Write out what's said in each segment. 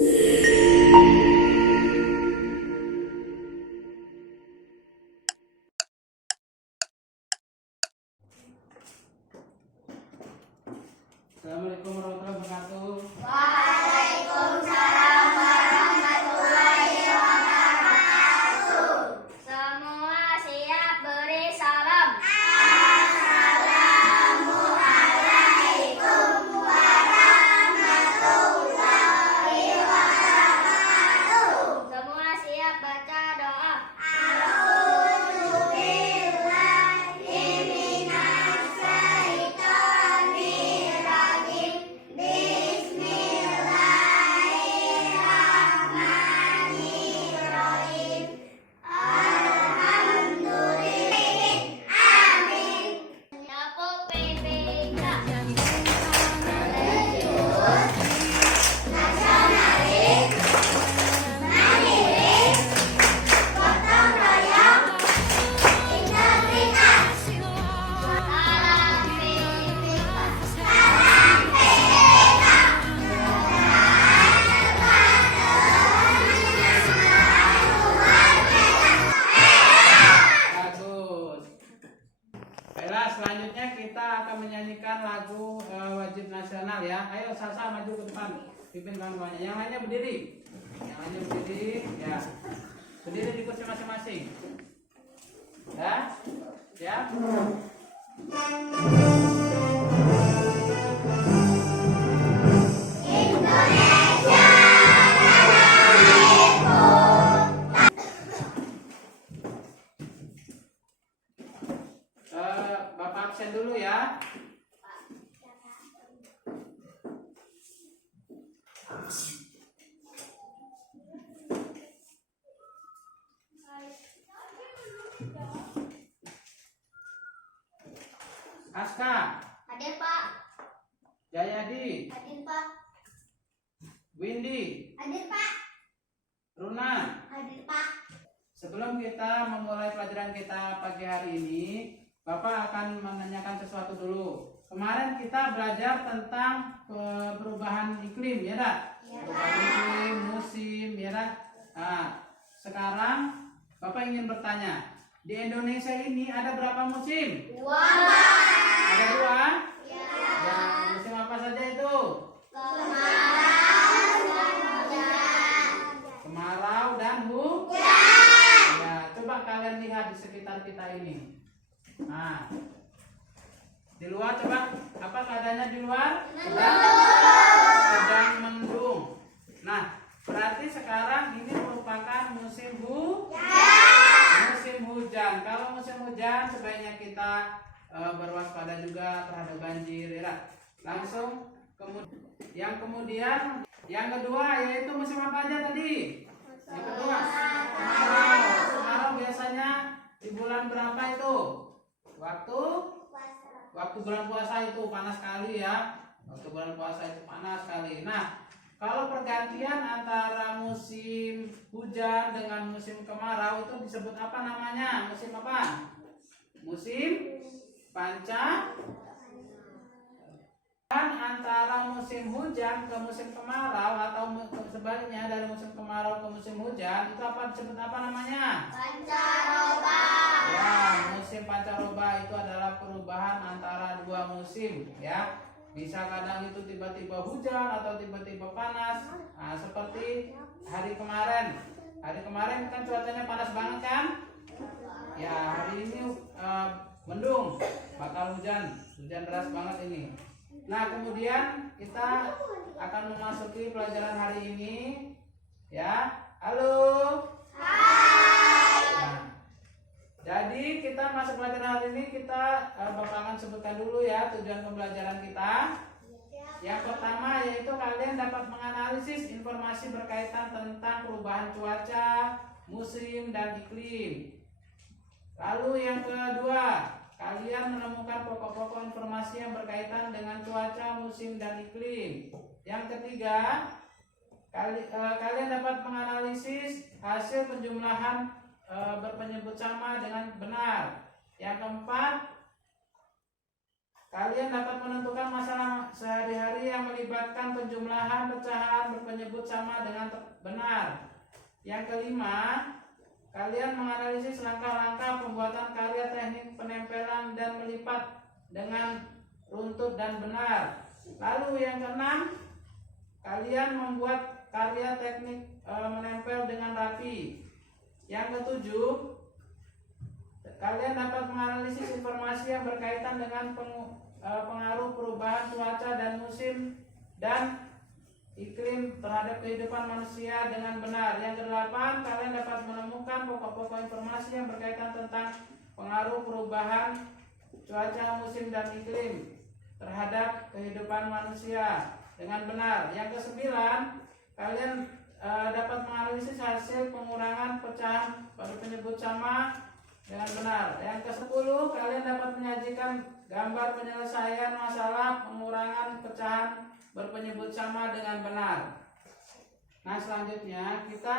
Assalamualaikum warahmatullahi wabarakatuh. Waalaikumsalam warahmatullahi wabarakatuh. Semua siap beri salam. Assalamualaikum warahmatullahi wabarakatuh. Semua siap baca doa. Selanjutnya kita akan menyanyikan lagu wajib nasional ya. Ayo Sasa maju ke depan, pimpin kawan-kawannya. Yang lainnya berdiri. Yang lainnya berdiri ya. Berdiri di kursi masing-masing. Ya. Siap? Bapak absen dulu ya. Aska, Hadir Pak. Jayadi, Hadir Pak. Windy, Hadir Pak. Runa. Hadir Pak. Sebelum kita memulai pelajaran kita pagi hari ini, Bapak akan menanyakan sesuatu dulu. Kemarin kita belajar tentang perubahan iklim, ya tak? Perubahan iklim, musim, ya tak? Nah, sekarang Bapak ingin bertanya, di Indonesia ini ada berapa musim? Dua. Ada dua? Ya. Ya, musim apa saja itu? Kemarau dan hujan. Kemarau dan hujan. Ya, coba kalian lihat di sekitar kita ini. Nah, di luar coba, apa keadaannya di luar? Sedang mendung. Nah, berarti sekarang ini merupakan musim hujan. Kalau musim hujan sebaiknya kita berwaspada juga terhadap banjir, ya. Langsung kemudian yang kedua yaitu musim apa aja tadi? Yang kedua kemarau. Kemarau biasanya di bulan berapa itu? Waktu bulan puasa itu panas sekali ya. Waktu bulan puasa itu panas sekali. Nah, kalau pergantian antara musim hujan dengan musim kemarau itu disebut apa namanya? Musim apa? Musim panca. Antara musim hujan ke musim kemarau atau sebaliknya dari musim kemarau ke musim hujan itu apa disebut apa namanya? Pancaroba. Ya, musim pancaroba itu adalah perubahan antara dua musim ya. Bisa kadang itu tiba-tiba hujan atau tiba-tiba panas. Nah, seperti hari kemarin. Hari kemarin kan cuacanya panas banget kan? Ya, hari ini mendung, bakal hujan deras banget ini. Nah, kemudian kita akan memasuki pelajaran hari ini ya. Halo. Nah, jadi kita masuk pelajaran hari ini kita Bapak akan sebutkan dulu ya tujuan pembelajaran kita. Yang pertama yaitu kalian dapat menganalisis informasi berkaitan tentang perubahan cuaca, musim dan iklim. Lalu yang kedua, kalian menemukan pokok-pokok informasi yang berkaitan dengan cuaca, musim dan iklim. Yang ketiga, kalian dapat menganalisis hasil penjumlahan berpenyebut sama dengan benar. Yang keempat, kalian dapat menentukan masalah sehari-hari yang melibatkan penjumlahan, pecahan, berpenyebut sama dengan benar. Yang kelima, kalian menganalisis langkah-langkah pembuatan karya teknik penempelan dan melipat dengan runtut dan benar. Lalu yang keenam, kalian membuat karya teknik menempel dengan rapi. Yang ketujuh, kalian dapat menganalisis informasi yang berkaitan dengan pengaruh perubahan cuaca dan musim dan iklim terhadap kehidupan manusia dengan benar. Yang kedelapan, kalian dapat menemukan pokok-pokok informasi yang berkaitan tentang pengaruh perubahan cuaca, musim, dan iklim terhadap kehidupan manusia dengan benar. Yang kesembilan, kalian dapat menganalisis hasil pengurangan pecahan berpenyebut sama dengan benar. Yang ke-10, kalian dapat menyajikan gambar penyelesaian masalah pengurangan pecahan berpenyebut sama dengan benar. Nah, selanjutnya kita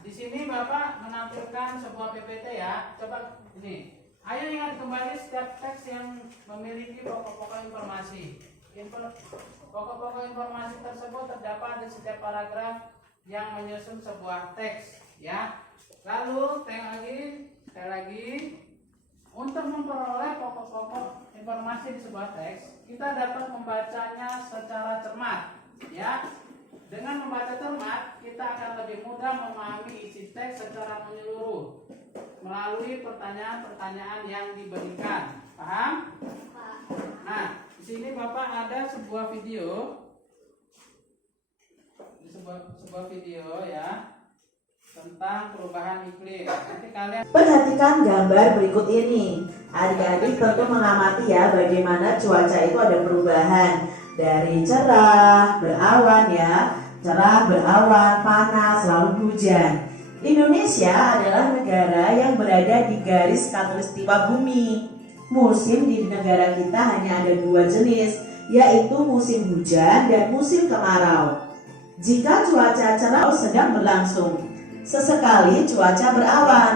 di sini Bapak menampilkan sebuah PPT ya. Coba ini. Ayo ingat kembali setiap teks yang memiliki pokok-pokok informasi. Pokok-pokok informasi tersebut terdapat di setiap paragraf yang menyusun sebuah teks ya. Lalu sekali lagi untuk memperoleh pokok-pokok informasi di sebuah teks, kita dapat membacanya secara cermat ya. Dengan membaca cermat, kita akan lebih mudah memahami isi teks secara menyeluruh melalui pertanyaan-pertanyaan yang diberikan. Paham? Nah, di sini Bapak ada sebuah video. Sebuah video ya tentang perubahan iklim. Nanti kalian perhatikan gambar berikut ini. Adik-adik tentu mengamati ya bagaimana cuaca itu ada perubahan dari cerah, berawan ya, cerah, berawan, panas, lalu hujan. Indonesia adalah negara yang berada di garis khatulistiwa bumi. Musim di negara kita hanya ada dua jenis, yaitu musim hujan dan musim kemarau. Jika cuaca cerah sedang berlangsung, sesekali cuaca berawan.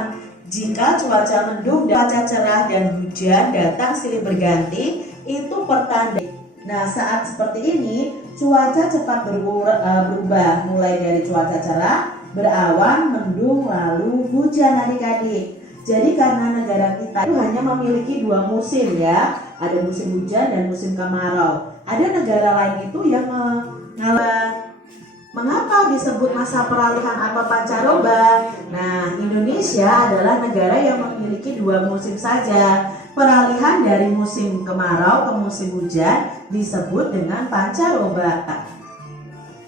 Jika cuaca mendung, cuaca cerah dan hujan datang silih berganti, itu pertanda. Nah, saat seperti ini cuaca cepat berubah, mulai dari cuaca cerah, berawan, mendung, lalu hujan adik-adik. Jadi karena negara kita itu hanya memiliki dua musim ya, ada musim hujan dan musim kemarau. Ada negara lain itu yang mengapa disebut masa peralihan apa pancaroba? Nah, Indonesia adalah negara yang memiliki dua musim saja. Peralihan dari musim kemarau ke musim hujan disebut dengan pancaroba.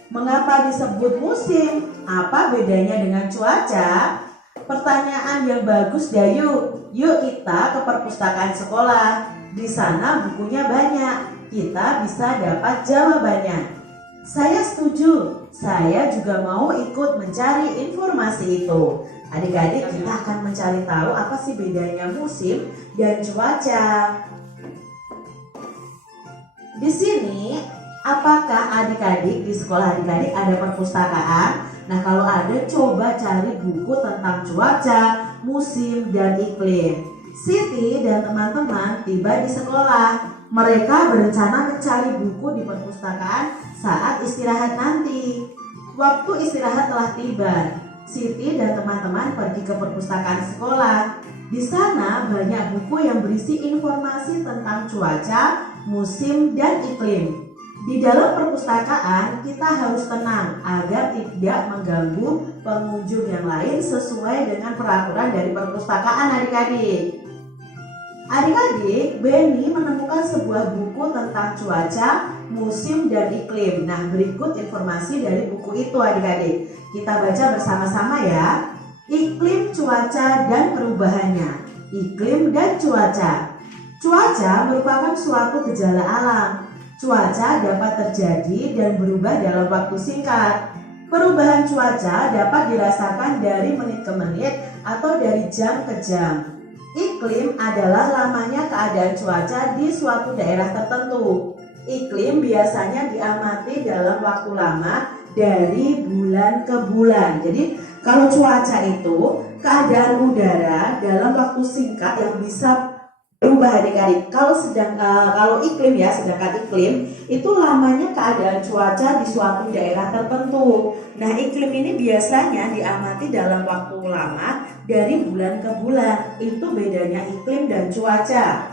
Mengapa disebut musim? Apa bedanya dengan cuaca? Pertanyaan yang bagus Dayu. Yuk kita ke perpustakaan sekolah. Di sana bukunya banyak. Kita bisa dapat jawabannya. Saya setuju. Saya juga mau ikut mencari informasi itu. Adik-adik, kita akan mencari tahu apa sih bedanya musim dan cuaca. Di sini, apakah adik-adik di sekolah adik-adik ada perpustakaan? Nah, kalau ada, coba cari buku tentang cuaca, musim, dan iklim. Siti dan teman-teman tiba di sekolah. Mereka berencana mencari buku di perpustakaan saat istirahat nanti. Waktu istirahat telah tiba. Siti dan teman-teman pergi ke perpustakaan sekolah. Di sana banyak buku yang berisi informasi tentang cuaca, musim, dan iklim. Di dalam perpustakaan kita harus tenang agar tidak mengganggu pengunjung yang lain sesuai dengan peraturan dari perpustakaan adik-adik. Adik-adik, Benny menemukan sebuah buku tentang cuaca, musim, dan iklim. Nah, berikut informasi dari buku itu adik-adik. Kita baca bersama-sama ya. Iklim, cuaca, dan perubahannya. Iklim dan cuaca. Cuaca merupakan suatu gejala alam. Cuaca dapat terjadi dan berubah dalam waktu singkat. Perubahan cuaca dapat dirasakan dari menit ke menit atau dari jam ke jam. Iklim adalah lamanya keadaan cuaca di suatu daerah tertentu. Iklim biasanya diamati dalam waktu lama dari bulan ke bulan. Jadi kalau cuaca itu keadaan udara dalam waktu singkat yang bisa berubah adik-adik. Kalau iklim ya, sedangkan iklim itu lamanya keadaan cuaca di suatu daerah tertentu. Nah, iklim ini biasanya diamati dalam waktu lama dari bulan ke bulan. Itu bedanya iklim dan cuaca.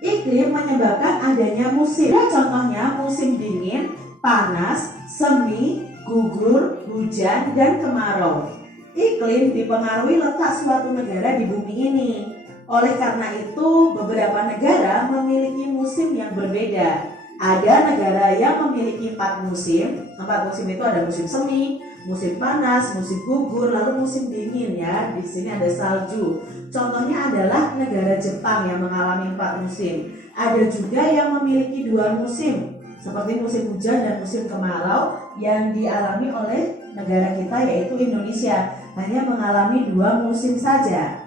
Iklim menyebabkan adanya musim. Contohnya musim dingin, panas, semi, gugur, hujan, dan kemarau. Iklim dipengaruhi letak suatu negara di bumi ini. Oleh karena itu, beberapa negara memiliki musim yang berbeda. Ada negara yang memiliki 4 musim. 4 musim itu ada musim semi, musim panas, musim gugur, lalu musim dingin ya. Di sini ada salju. Contohnya adalah negara Jepang yang mengalami 4 musim. Ada juga yang memiliki 2 musim, seperti musim hujan dan musim kemarau yang dialami oleh negara kita yaitu Indonesia. Hanya mengalami 2 musim saja.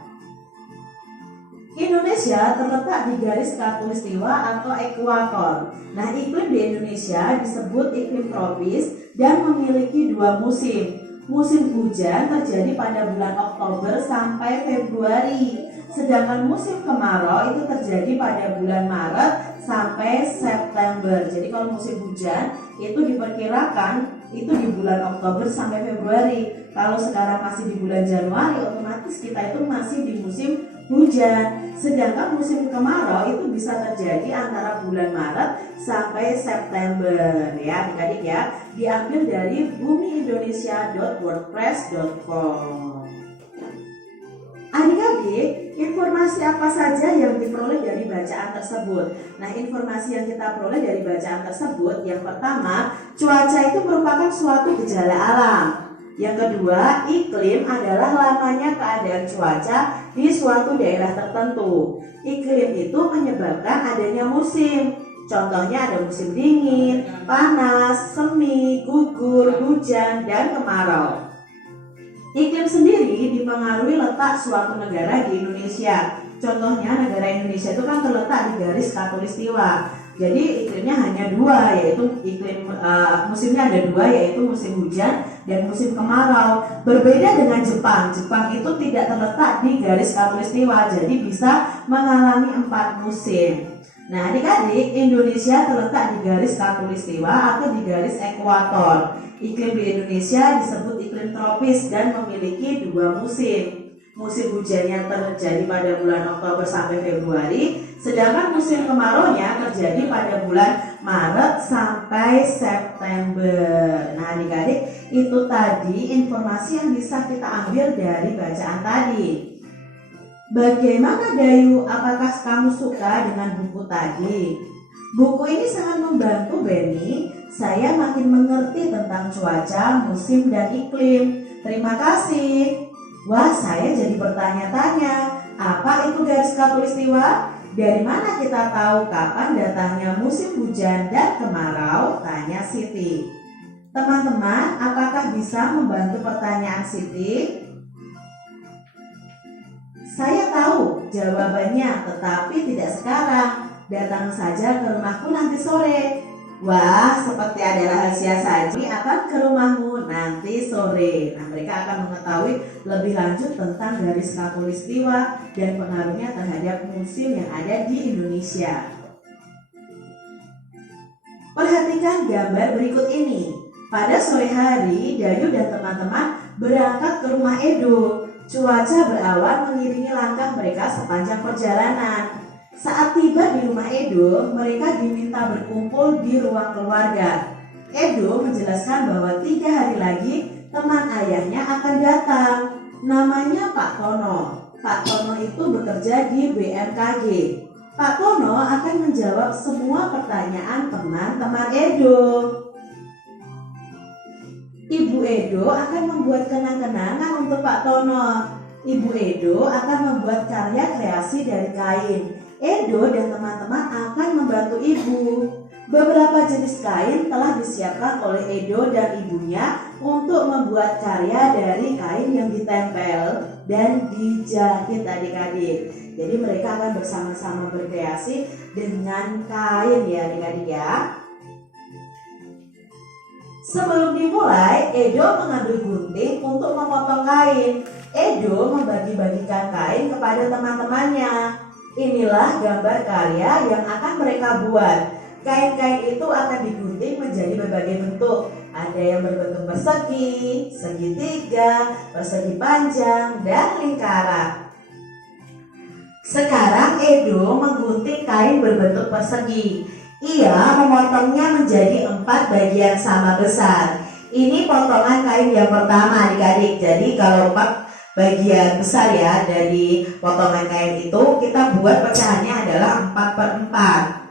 Indonesia terletak di garis khatulistiwa atau ekuator. Nah, iklim di Indonesia disebut iklim tropis dan memiliki 2 musim. Musim hujan terjadi pada bulan Oktober sampai Februari. Sedangkan musim kemarau itu terjadi pada bulan Maret sampai September. Jadi kalau musim hujan itu diperkirakan itu di bulan Oktober sampai Februari. Kalau sekarang masih di bulan Januari, otomatis kita itu masih di musim hujan. Sedangkan musim kemarau itu bisa terjadi antara bulan Maret sampai September ya adik-adik ya. Diambil dari bumiindonesia.wordpress.com. Adik-adik, informasi apa saja yang diperoleh dari bacaan tersebut? Nah, informasi yang kita peroleh dari bacaan tersebut, yang pertama, cuaca itu merupakan suatu gejala alam. Yang kedua, iklim adalah lamanya keadaan cuaca di suatu daerah tertentu. Iklim itu menyebabkan adanya musim. Contohnya ada musim dingin, panas, semi, gugur, hujan, dan kemarau. Iklim sendiri dipengaruhi letak suatu negara di Indonesia. Contohnya negara Indonesia itu kan terletak di garis khatulistiwa. Jadi iklimnya hanya 2, yaitu musimnya ada 2, yaitu musim hujan dan musim kemarau. Berbeda dengan Jepang. Jepang itu tidak terletak di garis khatulistiwa, jadi bisa mengalami 4 musim. Nah, adik-adik, Indonesia terletak di garis khatulistiwa atau di garis ekuator. Iklim di Indonesia disebut iklim tropis dan memiliki 2 musim. Musim hujannya terjadi pada bulan Oktober sampai Februari, sedangkan musim kemaraunya terjadi pada bulan Maret sampai September. Nah, adik-adik, itu tadi informasi yang bisa kita ambil dari bacaan tadi. Bagaimana Dayu? Apakah kamu suka dengan buku tadi? Buku ini sangat membantu Beni. Saya makin mengerti tentang cuaca, musim, dan iklim. Terima kasih. Wah, saya jadi bertanya-tanya, apa itu garis khatulistiwa? Dari mana kita tahu kapan datangnya musim hujan dan kemarau? Tanya Siti. Teman-teman, apakah bisa membantu pertanyaan Siti? Saya tahu jawabannya, tetapi tidak sekarang. Datang saja ke rumahku nanti sore. Wah, seperti ada rahasia saja. Kami akan ke rumahmu nanti sore. Nah, mereka akan mengetahui lebih lanjut tentang garis khatulistiwa dan pengaruhnya terhadap musim yang ada di Indonesia. Perhatikan gambar berikut ini. Pada sore hari, Dayu dan teman-teman berangkat ke rumah Edo. Cuaca berawan mengiringi langkah mereka sepanjang perjalanan. Saat tiba di rumah Edo, mereka diminta berkumpul di ruang keluarga. Edo menjelaskan bahwa 3 hari lagi teman ayahnya akan datang. Namanya Pak Tono. Pak Tono itu bekerja di BMKG. Pak Tono akan menjawab semua pertanyaan teman-teman Edo. Ibu Edo akan membuat kenang-kenangan untuk Pak Tono. Ibu Edo akan membuat karya kreasi dari kain. Edo dan teman-teman akan membantu ibu. Beberapa jenis kain telah disiapkan oleh Edo dan ibunya untuk membuat karya dari kain yang ditempel dan dijahit adik-adik. Jadi mereka akan bersama-sama berkreasi dengan kain ya adik-adik ya. Sebelum dimulai, Edo mengambil gunting untuk memotong kain. Edo membagi-bagikan kain kepada teman-temannya. Inilah gambar karya yang akan mereka buat. Kain-kain itu akan digunting menjadi berbagai bentuk. Ada yang berbentuk persegi, segitiga, persegi panjang, dan lingkaran. Sekarang Edo menggunting kain berbentuk persegi. Ia memotongnya menjadi 4 bagian sama besar. Ini potongan kain yang pertama adik-adik. Jadi kalau 4 bagian besar ya dari potongan kain itu, kita buat pecahannya adalah 4/4.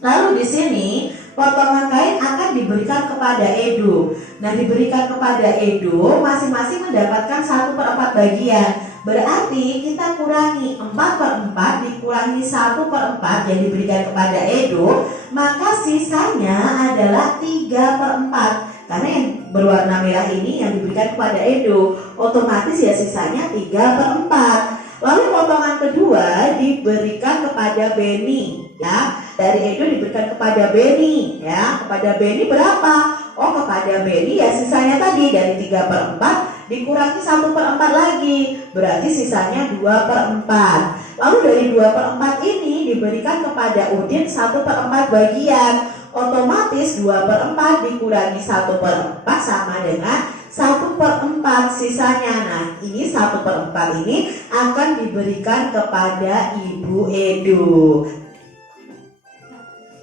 Lalu di sini potongan kain akan diberikan kepada Edo. Nah, diberikan kepada Edo masing-masing mendapatkan 1/4 bagian. Berarti kita kurangi 4/4 dikurangi 1/4 yang diberikan kepada Edo, maka sisanya adalah 3/4. Karena yang berwarna merah ini yang diberikan kepada Edo, otomatis ya sisanya 3/4. Lalu potongan kedua diberikan kepada Beni, ya. Dari Edo diberikan kepada Beni, ya. Kepada Beni berapa? Oh, kepada Beni ya sisanya tadi dari 3/4 dikurangi 1/4 lagi, berarti sisanya 2/4. Lalu dari 2/4 ini diberikan kepada Udin 1/4 bagian. Otomatis 2/4 dikurangi 1/4 sama dengan 1/4 sisanya. Nah, ini 1/4 ini akan diberikan kepada Ibu Edo.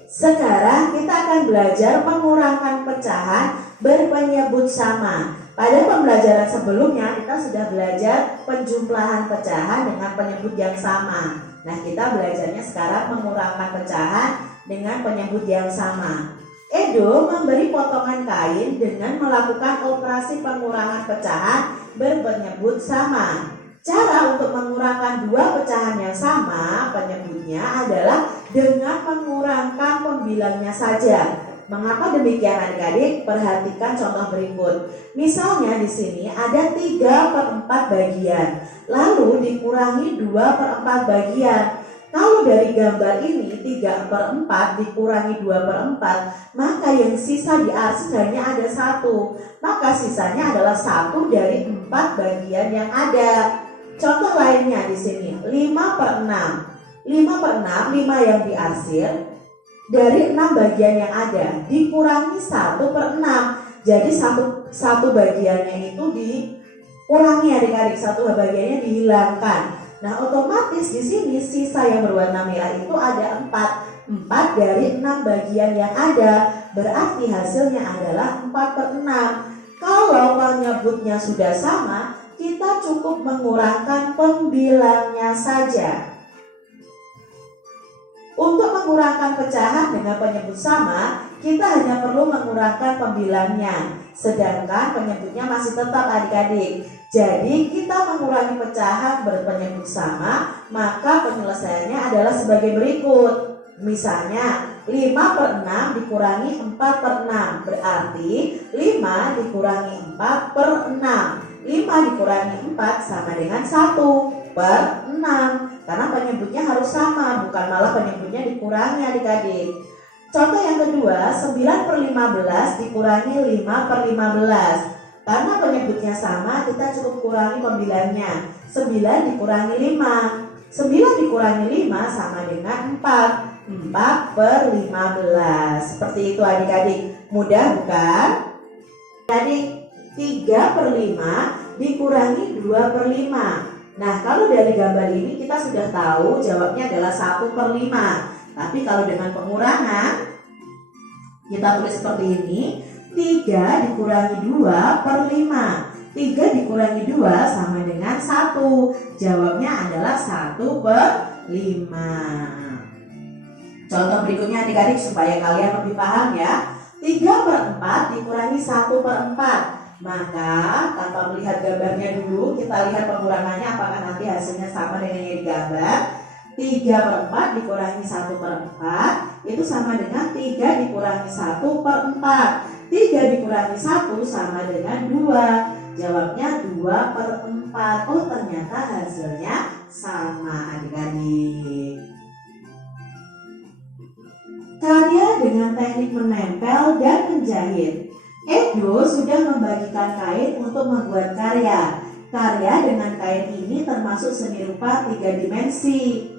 Sekarang kita akan belajar mengurangkan pecahan berpenyebut sama. Pada pembelajaran sebelumnya kita sudah belajar penjumlahan pecahan dengan penyebut yang sama. Nah, kita belajarnya sekarang mengurangkan pecahan dengan penyebut yang sama. Edo memberi potongan kain dengan melakukan operasi pengurangan pecahan berpenyebut sama. Cara untuk mengurangkan 2 pecahan yang sama penyebutnya adalah dengan mengurangkan pembilangnya saja. Mengapa demikian adik-adik? Perhatikan contoh berikut. Misalnya di sini ada 3/4 bagian, lalu dikurangi 2/4 bagian. Kalau dari gambar ini 3/4 dikurangi 2/4, maka yang sisa di arsip hanya ada 1. Maka sisanya adalah 1 dari 4 bagian yang ada. Contoh lainnya di sini 5/6. 5/6, 5 yang diarsir dari 6 bagian yang ada dikurangi 1/6. Jadi satu bagiannya itu dikurangi adik-adik, 1 bagiannya dihilangkan. Nah, otomatis di sini sisa yang berwarna merah itu ada 4 dari 6 bagian yang ada. Berarti hasilnya adalah 4/6. Kalau penyebutnya sudah sama, kita cukup mengurangkan pembilangnya saja. Untuk mengurangkan pecahan dengan penyebut sama, kita hanya perlu mengurangkan pembilangnya, sedangkan penyebutnya masih tetap adik-adik. Jadi kita mengurangi pecahan berpenyebut sama, maka penyelesaiannya adalah sebagai berikut. Misalnya 5/6 dikurangi 4/6, berarti 5 dikurangi 4/6. 5 dikurangi 4 sama dengan 1/6. Karena penyebutnya harus sama, bukan malah penyebutnya dikurangi adik-adik. Contoh yang kedua, 9/15 dikurangi 5/15. Karena penyebutnya sama, kita cukup kurangi pembilangnya. 9 dikurangi 5. 9 dikurangi 5 sama dengan 4. 4/15. Seperti itu adik-adik. Mudah bukan? Adik, 3/5 dikurangi 2/5. Nah, kalau dari gambar ini kita sudah tahu jawabnya adalah 1/5. Tapi kalau dengan pengurangan, kita tulis seperti ini, 3 dikurangi 2/5. 3 dikurangi 2 sama dengan 1. Jawabnya adalah 1/5. Contoh berikutnya adik-adik supaya kalian lebih paham ya. 3/4 dikurangi 1/4. Maka tanpa melihat gambarnya dulu, kita lihat pengurangannya apakah nanti hasilnya sama dengan yang digambar. 3/4 dikurangi 1/4 itu sama dengan 3 dikurangi 1/4. 3 dikurangi 1 sama dengan 2. Jawabnya 2/4. Oh, ternyata hasilnya sama adik-adik. Karya dengan teknik menempel dan menjahit. Edo sudah membagikan kain untuk membuat karya. karya dengan kain ini termasuk seni rupa 3 dimensi.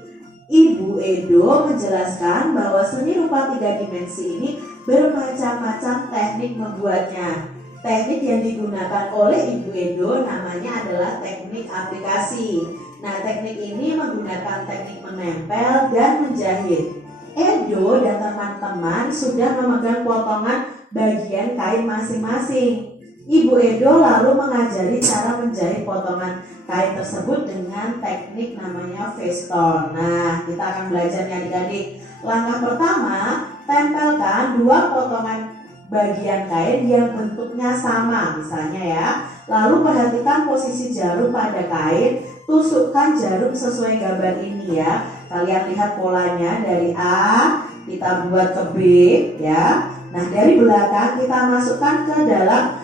Ibu Edo menjelaskan bahwa seni rupa 3 dimensi ini bermacam-macam teknik membuatnya. Teknik yang digunakan oleh Ibu Edo namanya adalah teknik aplikasi. Nah, teknik ini menggunakan teknik menempel dan menjahit. Edo dan teman-teman sudah memegang potongan bagian kain masing-masing. Ibu Edo lalu mengajari cara menjahit potongan kain tersebut dengan teknik namanya Feston. Nah, kita akan belajar adik-adik. Langkah pertama, tempelkan 2 potongan bagian kain yang bentuknya sama, misalnya ya. Lalu perhatikan posisi jarum pada kain, tusukkan jarum sesuai gambar ini ya. Kalian lihat polanya dari A, kita buat ke B ya. Nah, dari belakang kita masukkan ke dalam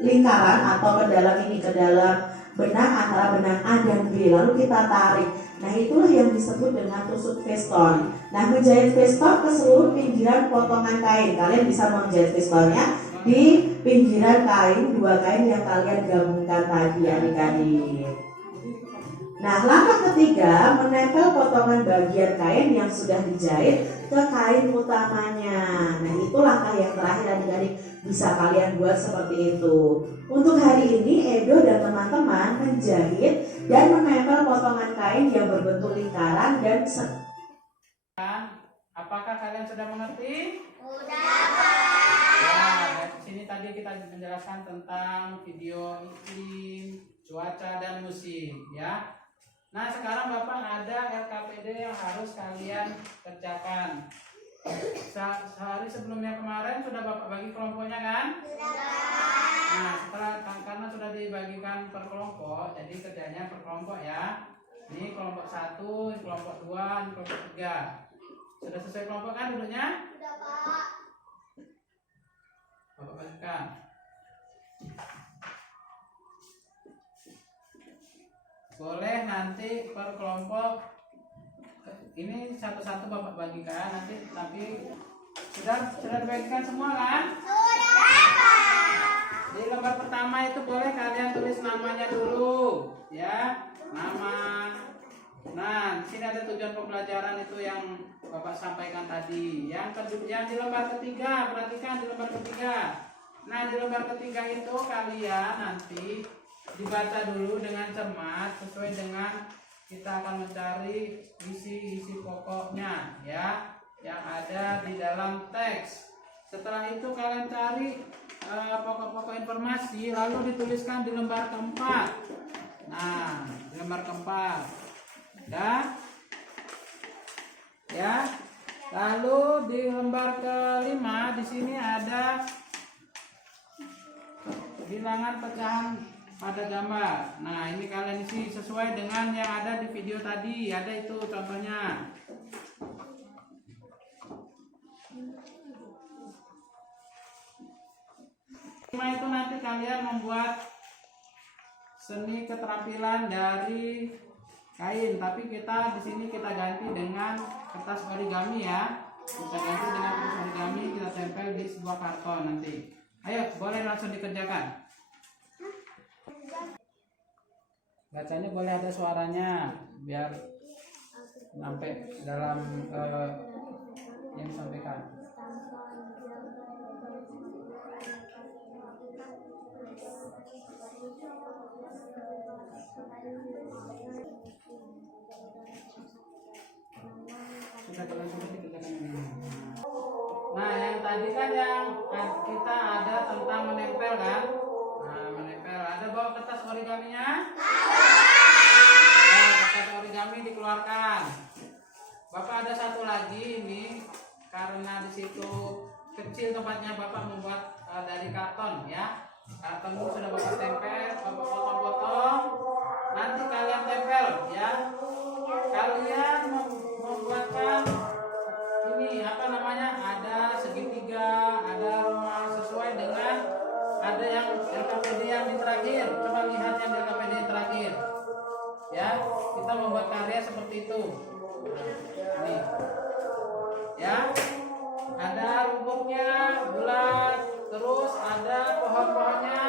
lingkaran atau ke dalam benang antara benang A dan B, lalu kita tarik. Nah, itulah yang disebut dengan tusuk Feston. Nah, menjahit Feston ke seluruh pinggiran potongan kain. Kalian bisa menjahit Festonnya di pinggiran kain, 2 kain yang kalian gabungkan tadi adik-adik. Nah, langkah ketiga, menempel potongan bagian kain yang sudah dijahit ke kain utamanya. Nah, itu langkah yang terakhir adik-adik, bisa kalian buat seperti itu. Untuk hari ini Edo dan teman-teman menjahit dan menempel potongan kain yang berbentuk lingkaran dan apakah kalian sudah mengerti? Udah, Pak. Ya, di sini tadi kita menjelaskan tentang video iklim, cuaca dan musim ya. Nah, sekarang Bapak ada LKPD yang harus kalian kerjakan. Sehari sebelumnya kemarin sudah Bapak bagi kelompoknya kan? Nah, karena sudah dibagikan per kelompok, jadi kerjanya per kelompok ya. Ini kelompok 1, ini kelompok 2, ini kelompok 3. Sudah sesuai kelompok kan duduknya? Udah, Pak. Bapak bagikan. Boleh nanti per kelompok ini satu-satu Bapak bagikan nanti, tapi sudah dibagikan semua kan? Sudah, Pak. Di lembar pertama itu boleh kalian tulis namanya dulu ya, nama. Nah, di sini ada tujuan pembelajaran itu yang Bapak sampaikan tadi. Yang di lembar ketiga, perhatikan di lembar ketiga. Nah, di lembar ketiga itu kalian nanti dibaca dulu dengan cermat sesuai dengan kita akan mencari isi pokoknya ya yang ada di dalam teks. Setelah itu kalian cari pokok-pokok informasi lalu dituliskan di lembar keempat. Nah, di lembar keempat dah ya. Lalu di lembar kelima di sini ada bilangan pecahan pada gambar. Nah, ini kalian isi sesuai dengan yang ada di video tadi. Ada itu contohnya. Itu nanti kalian membuat seni keterampilan dari kain, tapi kita di sini kita ganti dengan kertas origami ya. Kita ganti dengan kertas origami, kita tempel di sebuah karton nanti. Ayo, boleh langsung dikerjakan. Bacanya boleh ada suaranya biar sampai dalam yang disampaikan. Sudah dikerjakan ini. Nah, yang tadi kan yang kita ada tentang menempel kan? Nah, menempel. Ada bawa kertas origaminya? Nah, kertas origami dikeluarkan. Bapak ada satu lagi ini karena di situ kecil tempatnya Bapak membuat dari karton ya. Karton itu sudah Bapak tempel, Bapak potong-potong. Nanti kalian tempel ya. Kalian membuatkan ini apa namanya? Ada segitiga, ada rumah sesuai dengan ada yang LKPD yang di terakhir. Coba lihat yang di LKPD yang terakhir. Ya, kita membuat karya seperti itu. Ini. Ya. Ada rumputnya bulat, terus ada pohon-pohonnya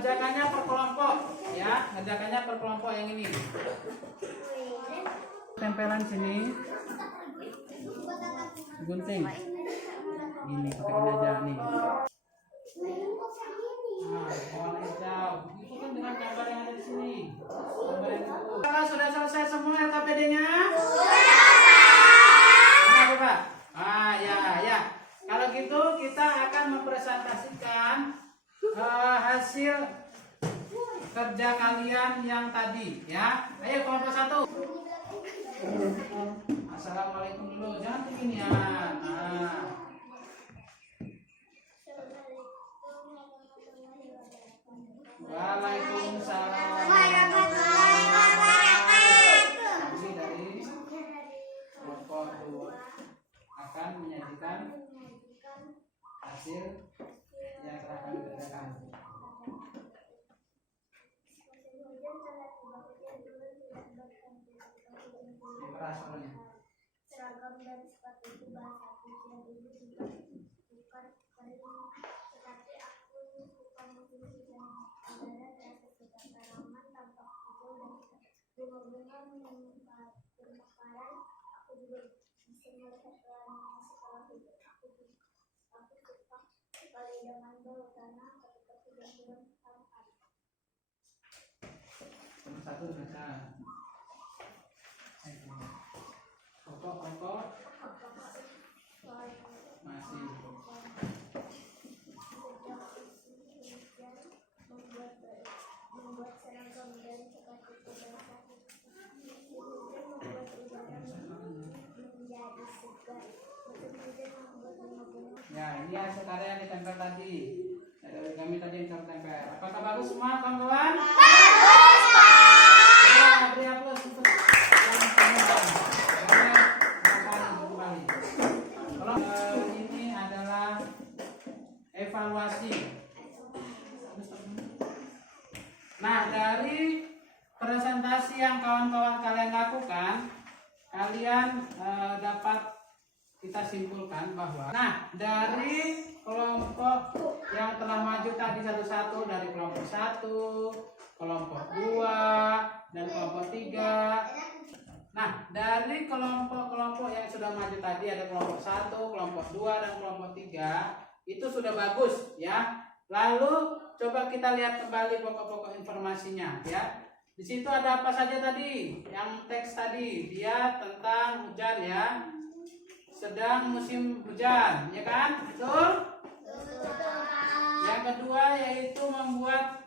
ngerjakannya per kelompok ya, ngerjakannya per kelompok yang ini. Tempelan sini. Gunting. Ini pakai aja nih. Nah, warna hijau. Ikutin dengan gambar yang ada di sini. Gambar yang itu. Apakah sudah selesai semua LKPD-nya? Sudah, Bapak. Ah, ya. Kalau gitu kita akan mempresentasikan hasil kerja kalian yang tadi, ya. Ayo kelompok 1. Assalamualaikum dulu, jangan beginian. Nah. Waalaikumsalam warahmatullahi wabarakatuh. Kami dari kelompok 2 akan menyajikan hasil yang telah kami kerjakan. Keras soalnya. Seragam dan sepatu itu bahasa pujian ibu juga bukan kering, tetapi aku suka musim hujan. Udara terasa segar tanaman tampak hijau dan bunga-bunga bermekaran. Aku juga bisa melihat pelangi setelah hidup. Aku suka sekali dengan bau tanah ketika hujan turun hari-hari. Satu baca. Pokok masih. Membuat seragam dan sepatu itu basah. Hujan membuat udara menjadi segar. Musim hujan membuat bunga-bunga. Ya, ini hasil karya yang ditempel tadi. Dari kami tadi yang tertempel. Apakah bagus semua, kawan-kawan? Bagus, Pak. Ya, beri aplaus untuk yang teman-teman. Kembali. Kalau ini adalah evaluasi. Nah, dari presentasi yang kawan-kawan kalian lakukan, kalian dapat kita simpulkan bahwa, nah, dari kelompok yang telah maju tadi satu-satu, dari kelompok 1, kelompok 2, dan kelompok 3. Nah, dari kelompok-kelompok yang sudah maju tadi, ada kelompok 1, kelompok 2, dan kelompok 3, itu sudah bagus ya. Lalu coba kita lihat kembali pokok-pokok informasinya ya. Di situ ada apa saja tadi? Yang teks tadi dia tentang hujan ya. Sedang musim hujan, ya kan? Betul? Yang kedua yaitu membuat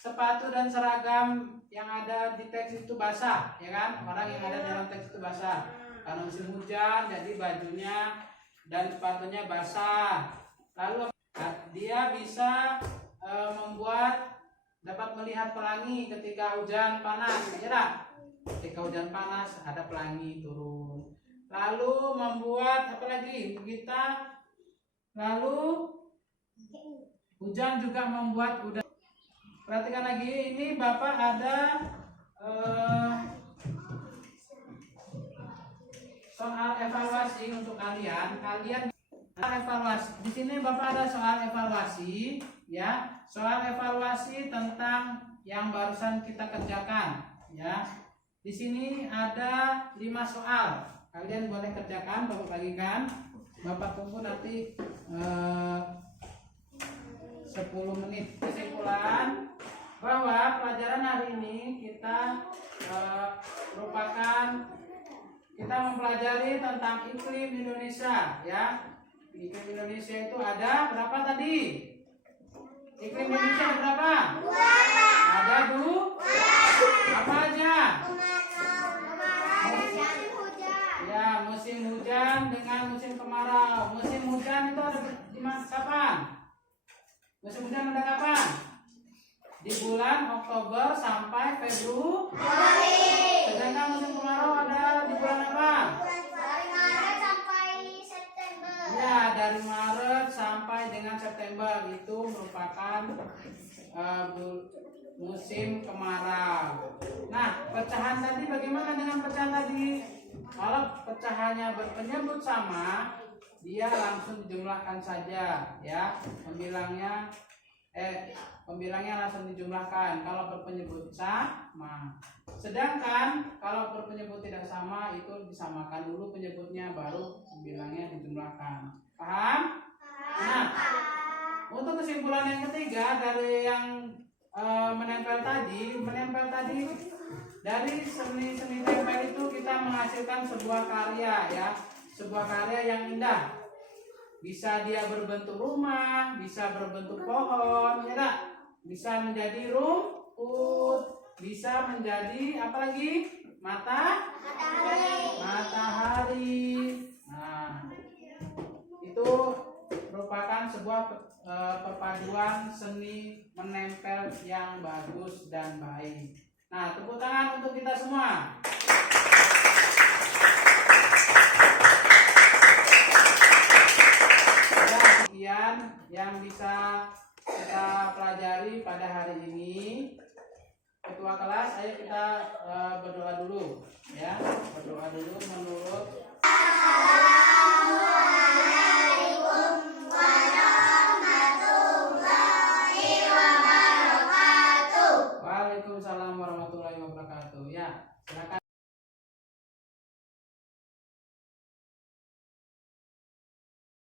sepatu dan seragam yang ada di teks itu basah, ya kan? Orang yang ada dalam teks itu basah. Karena musim hujan, jadi bajunya dan sepatunya basah. Lalu dia bisa dapat melihat pelangi ketika hujan panas, ya. Ketika hujan panas ada pelangi turun. Lalu membuat apa lagi? Lalu hujan juga membuat udara. Perhatikan lagi, ini Bapak ada soal evaluasi untuk kalian. Evaluasi. Di sini Bapak ada soal evaluasi, ya. Soal evaluasi tentang yang barusan kita kerjakan, ya. Di sini ada 5 soal. Kalian boleh kerjakan, Bapak bagikan. Bapak tunggu nanti 10 menit. Kesimpulan bahwa pelajaran hari ini kita kita mempelajari tentang iklim Indonesia, ya. Iklim Indonesia itu ada berapa tadi? Iklim Indonesia ada berapa? 2. Ada 2. Apa aja? Ya, musim hujan dengan musim kemarau. Musim hujan itu ada di kapan? Musim hujan ada kapan? Di bulan Oktober sampai Februari. Sedangkan musim kemarau ada di bulan apa? Dari Maret sampai September. Ya, dari Maret sampai dengan September itu merupakan musim kemarau. Nah, pecahan tadi bagaimana dengan pecahan tadi? Kalau pecahannya berpenyebut sama, dia langsung dijumlahkan saja, ya. pembilangnya langsung dijumlahkan kalau berpenyebut sama. Sedangkan kalau berpenyebut tidak sama itu disamakan dulu penyebutnya baru pembilangnya dijumlahkan. Paham? Nah, untuk kesimpulan yang ketiga dari yang menempel tadi dari seni tempel itu kita menghasilkan sebuah karya ya, sebuah karya yang indah. Bisa dia berbentuk rumah, bisa berbentuk pohon, ya tak? Bisa menjadi rumput, bisa menjadi apa lagi? Matahari. Nah, itu merupakan sebuah perpaduan seni menempel yang bagus dan baik. Nah, tepuk tangan untuk kita semua. Sekian yang bisa kita pelajari pada hari ini. Ketua kelas, ayo kita berdoa dulu ya, berdoa dulu menurut